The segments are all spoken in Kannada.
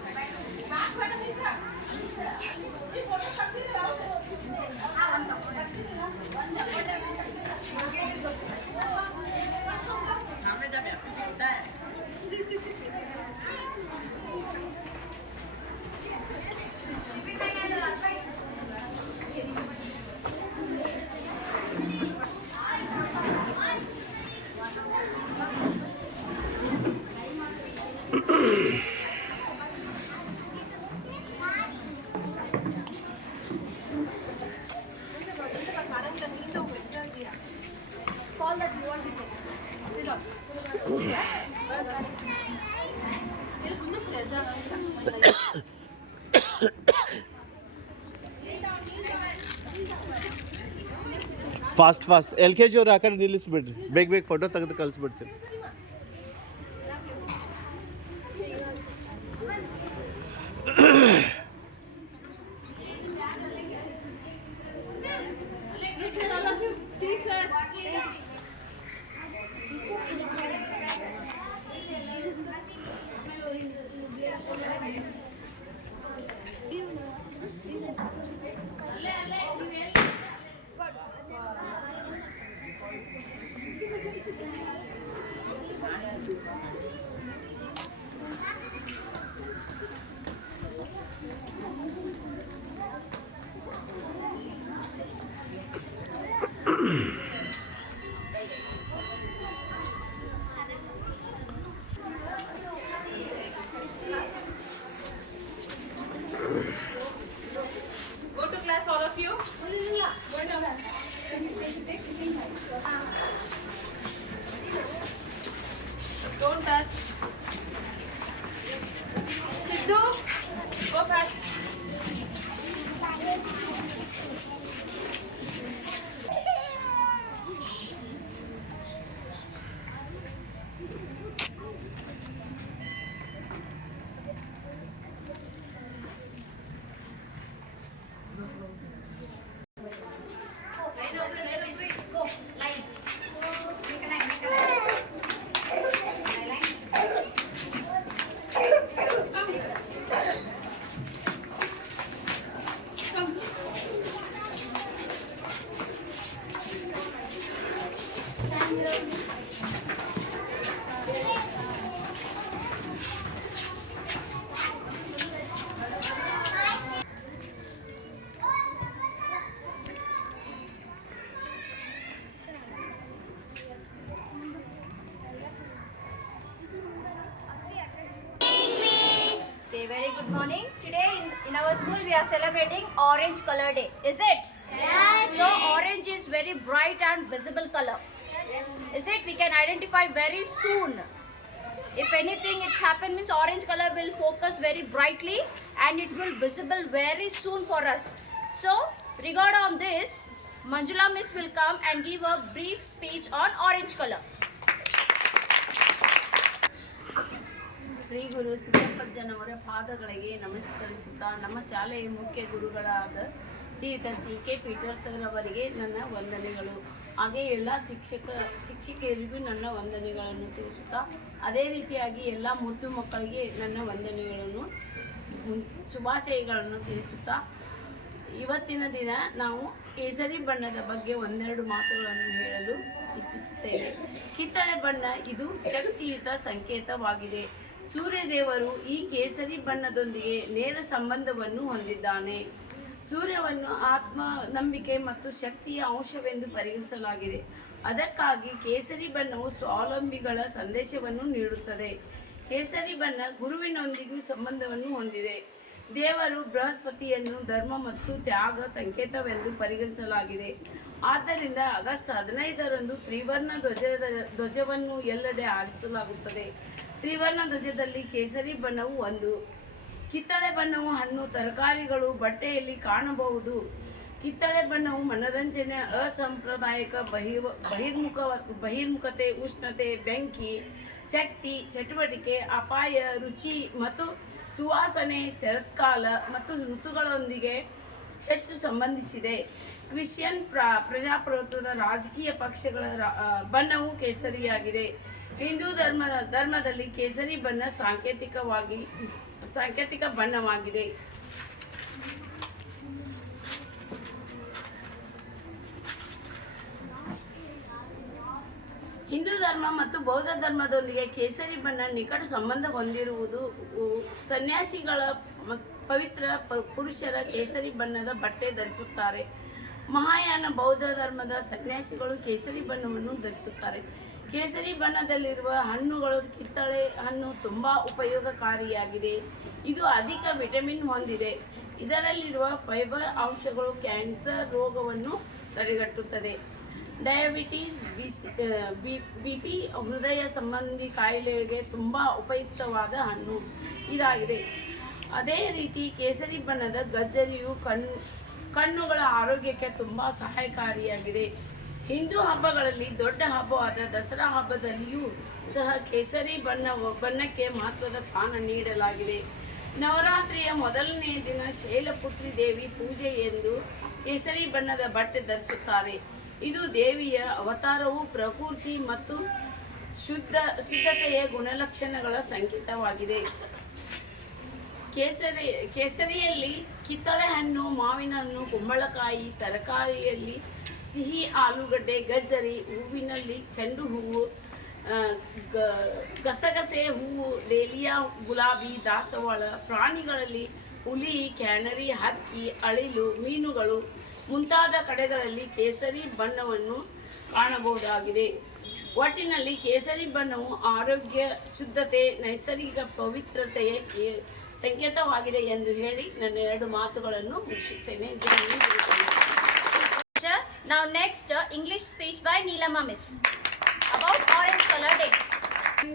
Thank you. Fast fast. L K G ಅವ್ರು ಆ ಕಡೆ ನಿಲ್ಲಿಸ್ಬಿಡ್ರಿ. ಬೇಗ ಬೇಗ ಫೋಟೋ ತೆಗೆದು ಕಳಿಸ್ಬಿಡ್ತೀನಿ. We are celebrating Orange Color Day. Is it? Yes. So orange is very bright and visible color. Is it? We can identify very soon. If anything it's happened means orange color will focus very brightly and it will visible very soon for us. So regard on this, Manjula Miss will come and give a brief speech on orange color. Shri ಗುರು ಸಿದ್ದಪ್ಪಜ್ಜನವರ ಪಾದಗಳಿಗೆ ನಮಸ್ಕರಿಸುತ್ತಾ ನಮ್ಮ ಶಾಲೆಯ ಮುಖ್ಯ ಗುರುಗಳಾದ ಶ್ರೀಯುತ ಸಿ ಕೆ ಪೀಟರ್ ಸರ್ ಅವರಿಗೆ ನನ್ನ ವಂದನೆಗಳು. ಹಾಗೆ ಎಲ್ಲ ಶಿಕ್ಷಕ, ಶಿಕ್ಷಕಿಯರಿಗೂ ನನ್ನ ವಂದನೆಗಳನ್ನು ತಿಳಿಸುತ್ತಾ, ಅದೇ ರೀತಿಯಾಗಿ ಎಲ್ಲ ಮುದ್ದು ಮಕ್ಕಳಿಗೆ ನನ್ನ ವಂದನೆಗಳನ್ನು, ಶುಭಾಶಯಗಳನ್ನು ತಿಳಿಸುತ್ತಾ, ಇವತ್ತಿನ ದಿನ ನಾವು ಕೇಸರಿ ಬಣ್ಣದ ಬಗ್ಗೆ ಒಂದೆರಡು ಮಾತುಗಳನ್ನು ಹೇಳಲು ಇಚ್ಛಿಸುತ್ತೇವೆ ಕಿತ್ತಳೆ ಬಣ್ಣ ಇದು ಶಕ್ತಿಯುತ ಸಂಕೇತವಾಗಿದೆ. ಸೂರ್ಯದೇವರು ಈ ಕೇಸರಿ ಬಣ್ಣದೊಂದಿಗೆ ನೇರ ಸಂಬಂಧವನ್ನು ಹೊಂದಿದ್ದಾನೆ. ಸೂರ್ಯವನ್ನು ಆತ್ಮ ನಂಬಿಕೆ ಮತ್ತು ಶಕ್ತಿಯ ಅಂಶವೆಂದು ಪರಿಗಣಿಸಲಾಗಿದೆ. ಅದಕ್ಕಾಗಿ ಕೇಸರಿ ಬಣ್ಣವು ಸ್ವಾವಲಂಬಿಗಳ ಸಂದೇಶವನ್ನು ನೀಡುತ್ತದೆ. ಕೇಸರಿ ಬಣ್ಣ ಗುರುವಿನೊಂದಿಗೂ ಸಂಬಂಧವನ್ನು ಹೊಂದಿದೆ. ದೇವರು ಬೃಹಸ್ಪತಿಯನ್ನು ಧರ್ಮ ಮತ್ತು ತ್ಯಾಗ ಸಂಕೇತವೆಂದು ಪರಿಗಣಿಸಲಾಗಿದೆ. ಆದ್ದರಿಂದ ಆಗಸ್ಟ್ ಹದಿನೈದರಂದು ತ್ರಿವರ್ಣ ಧ್ವಜದ ಧ್ವಜವನ್ನು ಎಲ್ಲೆಡೆ ಆರಿಸಲಾಗುತ್ತದೆ ತ್ರಿವರ್ಣ ಧ್ವಜದಲ್ಲಿ ಕೇಸರಿ ಬಣ್ಣವು ಒಂದು, ಕಿತ್ತಳೆ ಬಣ್ಣವು ಹಣ್ಣು, ತರಕಾರಿಗಳು ಬಟ್ಟೆಯಲ್ಲಿ ಕಾಣಬಹುದು. ಕಿತ್ತಳೆ ಬಣ್ಣವು ಮನರಂಜನೆ, ಅಸಾಂಪ್ರದಾಯಿಕ ಬಹಿ ಬಹಿರ್ಮುಖ, ಬಹಿರ್ಮುಖತೆ, ಉಷ್ಣತೆ, ಬೆಂಕಿ, ಶಕ್ತಿ, ಚಟುವಟಿಕೆ, ಅಪಾಯ, ರುಚಿ ಮತ್ತು ಸುವಾಸನೆ, ಶರತ್ಕಾಲ ಮತ್ತು ಋತುಗಳೊಂದಿಗೆ ಹೆಚ್ಚು ಸಂಬಂಧಿಸಿದೆ. ಕ್ರಿಶ್ಚಿಯನ್ ಪ್ರ, ಪ್ರಜಾಪ್ರಭುತ್ವದ ರಾಜಕೀಯ ಪಕ್ಷಗಳ ಬಣ್ಣವು ಕೇಸರಿಯಾಗಿದೆ. ಹಿಂದೂ ಧರ್ಮ, ಧರ್ಮದಲ್ಲಿ ಕೇಸರಿ ಬಣ್ಣ ಸಾಂಕೇತಿಕವಾಗಿ, ಸಾಂಕೇತಿಕ ಬಣ್ಣವಾಗಿದೆ. ಹಿಂದೂ ಧರ್ಮ ಮತ್ತು ಬೌದ್ಧ ಧರ್ಮದೊಂದಿಗೆ ಕೇಸರಿ ಬಣ್ಣ ನಿಕಟ ಸಂಬಂಧ ಹೊಂದಿರುವುದು ಸನ್ಯಾಸಿಗಳ ಪವಿತ್ರ ಪುರುಷರ ಕೇಸರಿ ಬಣ್ಣದ ಬಟ್ಟೆ ಧರಿಸುತ್ತಾರೆ. ಮಹಾಯಾನ ಬೌದ್ಧ ಧರ್ಮದ ಸನ್ಯಾಸಿಗಳು ಕೇಸರಿ ಬಣ್ಣವನ್ನು ಧರಿಸುತ್ತಾರೆ. ಕೇಸರಿ ಬಣ್ಣದಲ್ಲಿರುವ ಹಣ್ಣುಗಳು ಕಿತ್ತಳೆ ಹಣ್ಣು ತುಂಬ ಉಪಯೋಗಕಾರಿಯಾಗಿದೆ. ಇದು ಅಧಿಕ ವಿಟಮಿನ್ ಹೊಂದಿದೆ. ಇದರಲ್ಲಿರುವ ಫೈಬರ್ ಅಂಶಗಳು ಕ್ಯಾನ್ಸರ್ ರೋಗವನ್ನು ತಡೆಗಟ್ಟುತ್ತದೆ. ಡಯಾಬಿಟೀಸ್, ಬಿಸಿ ಬಿ ಪಿ ಹೃದಯ ಸಂಬಂಧಿ ಕಾಯಿಲೆಗೆ ತುಂಬ ಉಪಯುಕ್ತವಾದ ಹಣ್ಣು ಇದಾಗಿದೆ. ಅದೇ ರೀತಿ ಕೇಸರಿ ಬಣ್ಣದ ಗಜ್ಜರಿಯು ಕಣ್ಣು ಕಣ್ಣುಗಳ ಆರೋಗ್ಯಕ್ಕೆ ತುಂಬ ಸಹಾಯಕಾರಿಯಾಗಿದೆ. ಹಿಂದೂ ಹಬ್ಬಗಳಲ್ಲಿ ದೊಡ್ಡ ಹಬ್ಬವಾದ ದಸರಾ ಹಬ್ಬದಲ್ಲಿಯೂ ಸಹ ಕೇಸರಿ ಬಣ್ಣ ಬಣ್ಣಕ್ಕೆ ಮಹತ್ವದ ಸ್ಥಾನ ನೀಡಲಾಗಿದೆ. ನವರಾತ್ರಿಯ ಮೊದಲನೆಯ ದಿನ ಶೈಲಪುತ್ರಿ ದೇವಿ ಪೂಜೆ ಎಂದು ಕೇಸರಿ ಬಣ್ಣದ ಬಟ್ಟೆ ಧರಿಸುತ್ತಾರೆ. ಇದು ದೇವಿಯ ಅವತಾರವು ಪ್ರಕೃತಿ ಮತ್ತು ಶುದ್ಧ, ಶುದ್ಧತೆಯ ಗುಣಲಕ್ಷಣಗಳ ಸಂಕೇತವಾಗಿದೆ. ಕೇಸರಿ, ಕೇಸರಿಯಲ್ಲಿ ಕಿತ್ತಳೆ ಹಣ್ಣು ಮಾವಿನ ಹಣ್ಣು ಕುಂಬಳಕಾಯಿ, ತರಕಾರಿಯಲ್ಲಿ ಸಿಹಿ, ಆಲೂಗಡ್ಡೆ, ಗಜ್ಜರಿ, ಹೂವಿನಲ್ಲಿ ಚೆಂಡು ಹೂವು ಗಸಗಸೆ ಹೂವು, ಡೇಲಿಯಾ, ಗುಲಾಬಿ, ದಾಸವಾಳ, ಪ್ರಾಣಿಗಳಲ್ಲಿ ಹುಲಿ, ಕ್ಯಾನರಿ, ಹಕ್ಕಿ, ಅಳಿಲು, ಮೀನುಗಳು ಮುಂತಾದ ಕಡೆಗಳಲ್ಲಿ ಕೇಸರಿ ಬಣ್ಣವನ್ನು ಕಾಣಬಹುದಾಗಿದೆ. ಒಟ್ಟಿನಲ್ಲಿ ಕೇಸರಿ ಬಣ್ಣವು ಆರೋಗ್ಯ, ಶುದ್ಧತೆ, ನೈಸರ್ಗಿಕ ಪವಿತ್ರತೆಯ ಸಂಕೇತವಾಗಿದೆ ಎಂದು ಹೇಳಿ ನನ್ನ ಎರಡು ಮಾತುಗಳನ್ನು ಮುಗಿಸುತ್ತೇನೆ ನಾವು next English speech by Neelamma miss about orange colour day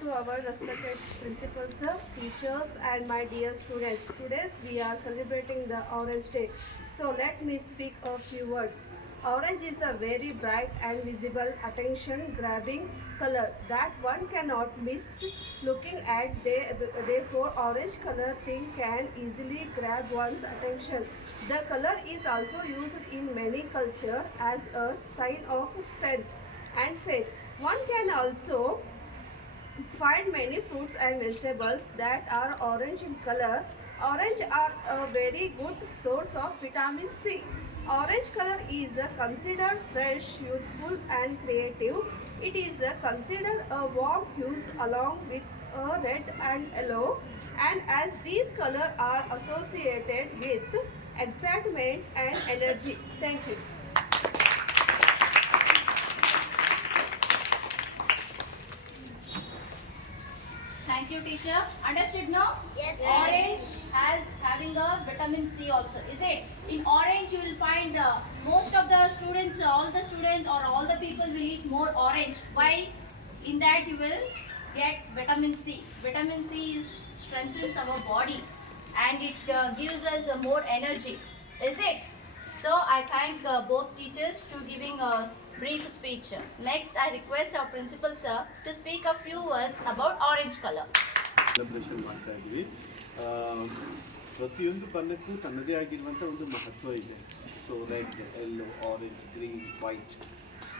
to our respected principals, sir, teachers, and my dear students. Today we are celebrating the Orange Day. So let me speak a few words. Orange is a very bright and visible, attention-grabbing color that one cannot miss looking at. Therefore, orange color thing can easily grab one's attention. The color is also used in many culture as a sign of strength and faith. One can also find many fruits and vegetables that are orange in color. Orange are a very good source of vitamin C. Orange color is considered fresh, youthful and creative. It is considered a warm hues along with a red and yellow and as these colors are associated with excitement and energy. Thank you. Thank you, teacher. Understood now? Yes. Orange has having a vitamin C also. Is it? In orange, you will find uh, most of the students, all the students or all the people will eat more orange. Why? In that you will get vitamin C. Vitamin C is, strengthens our body and it uh, gives us uh, more energy. Is it? So I thank uh, both teachers to giving a brief speech. Next, I request our principal sir to speak a few words about orange color. Celebration ಮಾಡ್ತಾ ಇದ್ವಿ ಆ, ಪ್ರತಿಯೊಂದು ಬಣ್ಣಕ್ಕೂ ತನ್ನದೇ ಆಗಿರುವಂಥ ಒಂದು ಮಹತ್ವ ಇದೆ so red yellow orange green white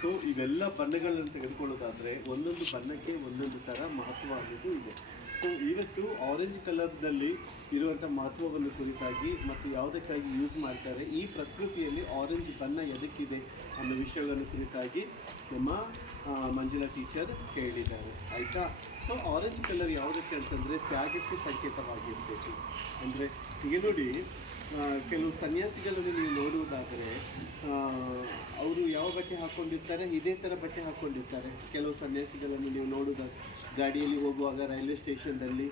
so ಇವೆಲ್ಲ ಬಣ್ಣಗಳನ್ನು ತೆಗೆದುಕೊಳ್ಳೋದಾದರೆ ಒಂದೊಂದು ಬಣ್ಣಕ್ಕೆ ಒಂದೊಂದು ಥರ ಮಹತ್ವ ಅನ್ನೋದು ಇದೆ. ಸೊ ಇವತ್ತು ಆರೆಂಜ್ ಕಲರ್ನಲ್ಲಿ ಇರುವಂಥ ಮಹತ್ವವನ್ನು ಕುರಿತಾಗಿ ಮತ್ತು ಯಾವುದಕ್ಕಾಗಿ ಯೂಸ್ ಮಾಡ್ತಾರೆ, ಈ ಪ್ರಕೃತಿಯಲ್ಲಿ ಆರೆಂಜ್ ಬಣ್ಣ ಎದಕ್ಕಿದೆ ಅನ್ನೋ ವಿಷಯಗಳನ್ನು ಕುರಿತಾಗಿ ನಮ್ಮ ಮಂಜುಳಾ ಟೀಚರ್ ಹೇಳಿದ್ದಾರೆ ಆಯಿತಾ? ಸೊ ಆರೆಂಜ್ ಕಲರ್ ಯಾವುದಕ್ಕೆ ಅಂತಂದರೆ ತ್ಯಾಗಕ್ಕೆ ಸಂಕೇತವಾಗಿರಬೇಕು. ಅಂದರೆ, ಈಗ ನೋಡಿ ಕೆಲವು ಸನ್ಯಾಸಿಗಳನ್ನು ನೀವು ನೋಡುವುದಾದರೆ ಅವರು ಯಾವ ಬಟ್ಟೆ ಹಾಕ್ಕೊಂಡಿರ್ತಾರೆ ಇದೇ ಥರ ಬಟ್ಟೆ ಹಾಕ್ಕೊಂಡಿರ್ತಾರೆ ಕೆಲವು ಸನ್ಯಾಸಿಗಳನ್ನು ನೀವು ನೋಡುವುದಾದ ಗಾಡಿಯಲ್ಲಿ ಹೋಗುವಾಗ, ರೈಲ್ವೆ ಸ್ಟೇಷನ್ದಲ್ಲಿ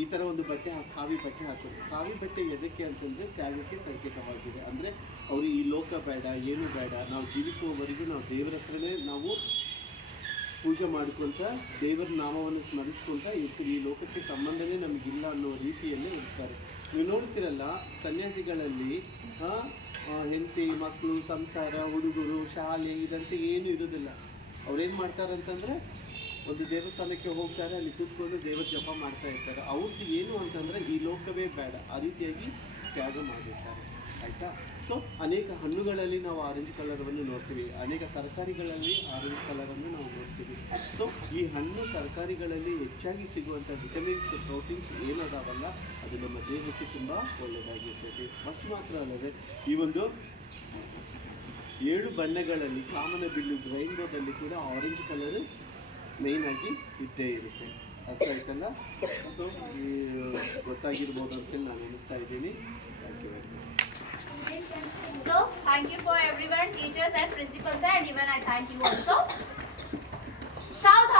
ಈ ಥರ ಒಂದು ಬಟ್ಟೆ ಹಾಕಿ ಕಾವಿ ಬಟ್ಟೆ ಹಾಕೊಂಡು ಕಾವಿ ಬಟ್ಟೆ ಎದಕ್ಕೆ ಅಂತಂದರೆ ತ್ಯಾಗಕ್ಕೆ ಸಂಕೇತವಾಗಿದೆ. ಅಂದರೆ ಅವರು ಈ ಲೋಕ ಬೇಡ, ಏನು ಬೇಡ, ನಾವು ಜೀವಿಸುವವರೆಗೂ ನಾವು ದೇವರ ಹತ್ರನೇ ನಾವು ಪೂಜೆ ಮಾಡ್ಕೊಳ್ತಾ ದೇವರ ನಾಮವನ್ನು ಸ್ಮರಿಸ್ಕೊಳ್ತಾ ಇವತ್ತು ಈ ಲೋಕಕ್ಕೆ ಸಂಬಂಧನೇ ನಮಗಿಲ್ಲ ಅನ್ನೋ ರೀತಿಯಲ್ಲೇ ಇರ್ತಾರೆ ನೀವು ನೋಡ್ತಿರಲ್ಲ, ಸನ್ಯಾಸಿಗಳಲ್ಲಿ ಹೆಂಡತಿ ಮಕ್ಕಳು ಸಂಸಾರ, ಹುಡುಗರು, ಶಾಲೆ, ಇದಂತೆ ಏನೂ ಇರೋದಿಲ್ಲ. ಅವ್ರೇನು ಮಾಡ್ತಾರೆ ಅಂತಂದರೆ ಒಂದು ದೇವಸ್ಥಾನಕ್ಕೆ ಹೋಗ್ತಾರೆ, ಅಲ್ಲಿ ಕೂತ್ಕೊಂಡು ದೇವರ ಜಪ ಮಾಡ್ತಾ ಇರ್ತಾರೆ. ಅವ್ರದ್ದು ಏನು ಅಂತಂದರೆ, ಈ ಲೋಕವೇ ಬೇಡ. ಆ ರೀತಿಯಾಗಿ ತ್ಯಾಗ ಮಾಡಿರ್ತಾರೆ. ಆಯಿತಾ? ಸೊ ಅನೇಕ ಹಣ್ಣುಗಳಲ್ಲಿ ನಾವು ಆರೆಂಜ್ ಕಲರನ್ನು ನೋಡ್ತೀವಿ. ಅನೇಕ ತರಕಾರಿಗಳಲ್ಲಿ ಆರೆಂಜ್ ಕಲರನ್ನು ನಾವು ನೋಡ್ತೀವಿ. ಸೊ ಈ ಹಣ್ಣು ತರಕಾರಿಗಳಲ್ಲಿ ಹೆಚ್ಚಾಗಿ ಸಿಗುವಂಥ ವಿಟಮಿನ್ಸ್, ಪ್ರೋಟೀನ್ಸ್ ಏನದಾವಲ್ಲ, ಅದು ನಮ್ಮ ದೇಹಕ್ಕೆ ತುಂಬ ಒಳ್ಳೆಯದಾಗಿರ್ತದೆ ಅಷ್ಟು ಮಾತ್ರ ಅಲ್ಲದೆ, ಈ ಒಂದು ಏಳು ಬಣ್ಣಗಳಲ್ಲಿ, ಕಾಮನ ಬಿಲ್ಲು, ರೈನ್ಬೋದಲ್ಲಿ ಕೂಡ ಆರೆಂಜ್ ಕಲರು ಮೇಯ್ನಾಗಿ ಇದ್ದೇ ಇರುತ್ತೆ. ಅರ್ಥ ಆಯ್ತಲ್ಲ? ಅದು ಗೊತ್ತಾಗಿರ್ಬೋದು ಅಂತೇಳಿ ನಾನು ಎಣಿಸ್ತಾ ಇದ್ದೀನಿ. Thank you also. Thank you for everyone, teachers and principals, and even I thank you also. South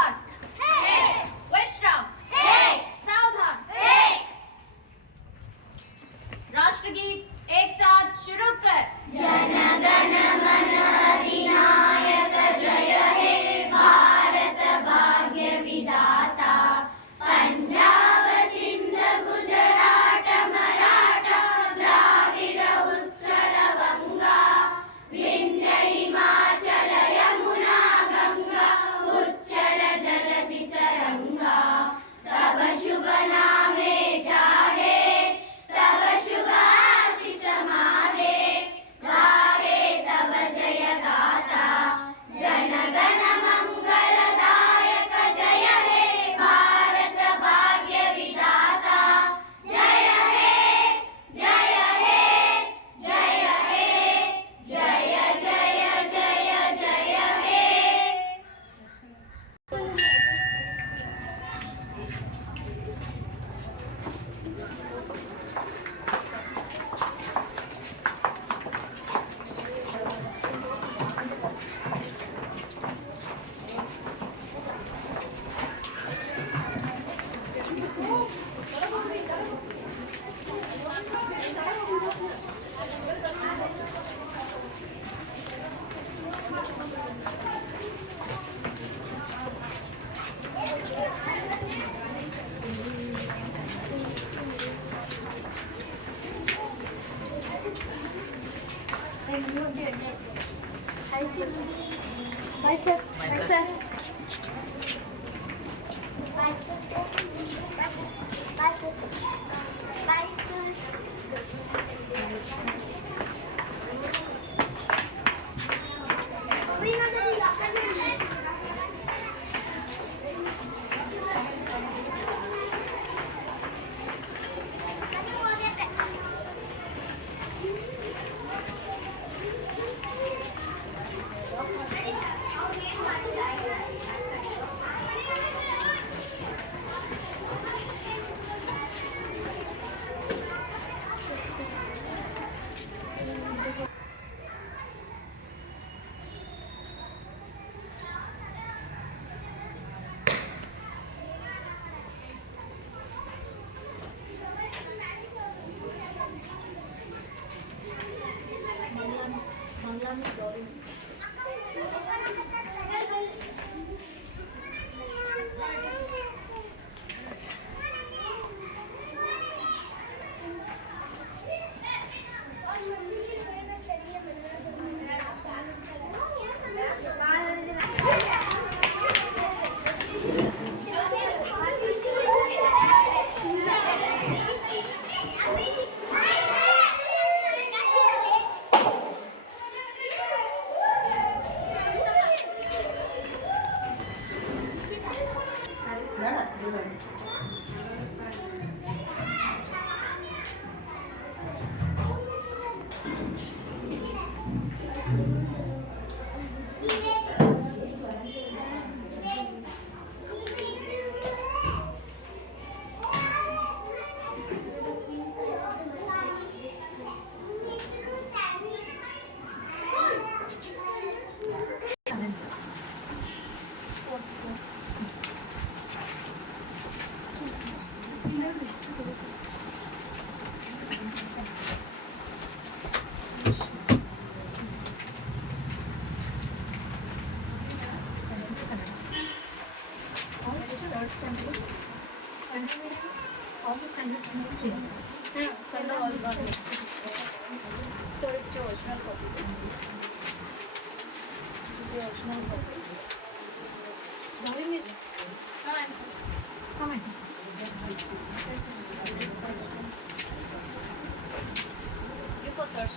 LKG.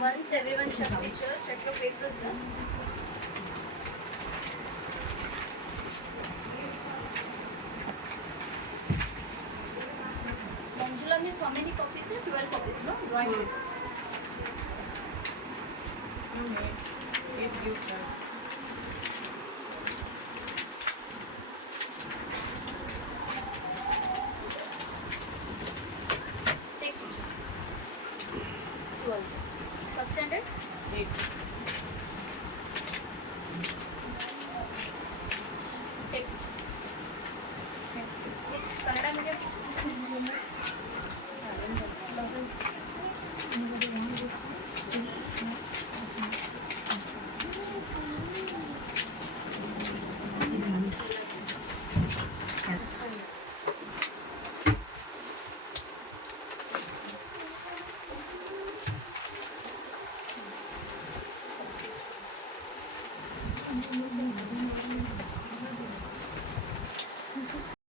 Once everyone check picture, check your papers. Huh? so many copies here? 12 copies, no? Drawing mm. copies. Okay. It gives. Take Take. Okay. Next, Kannada media picture.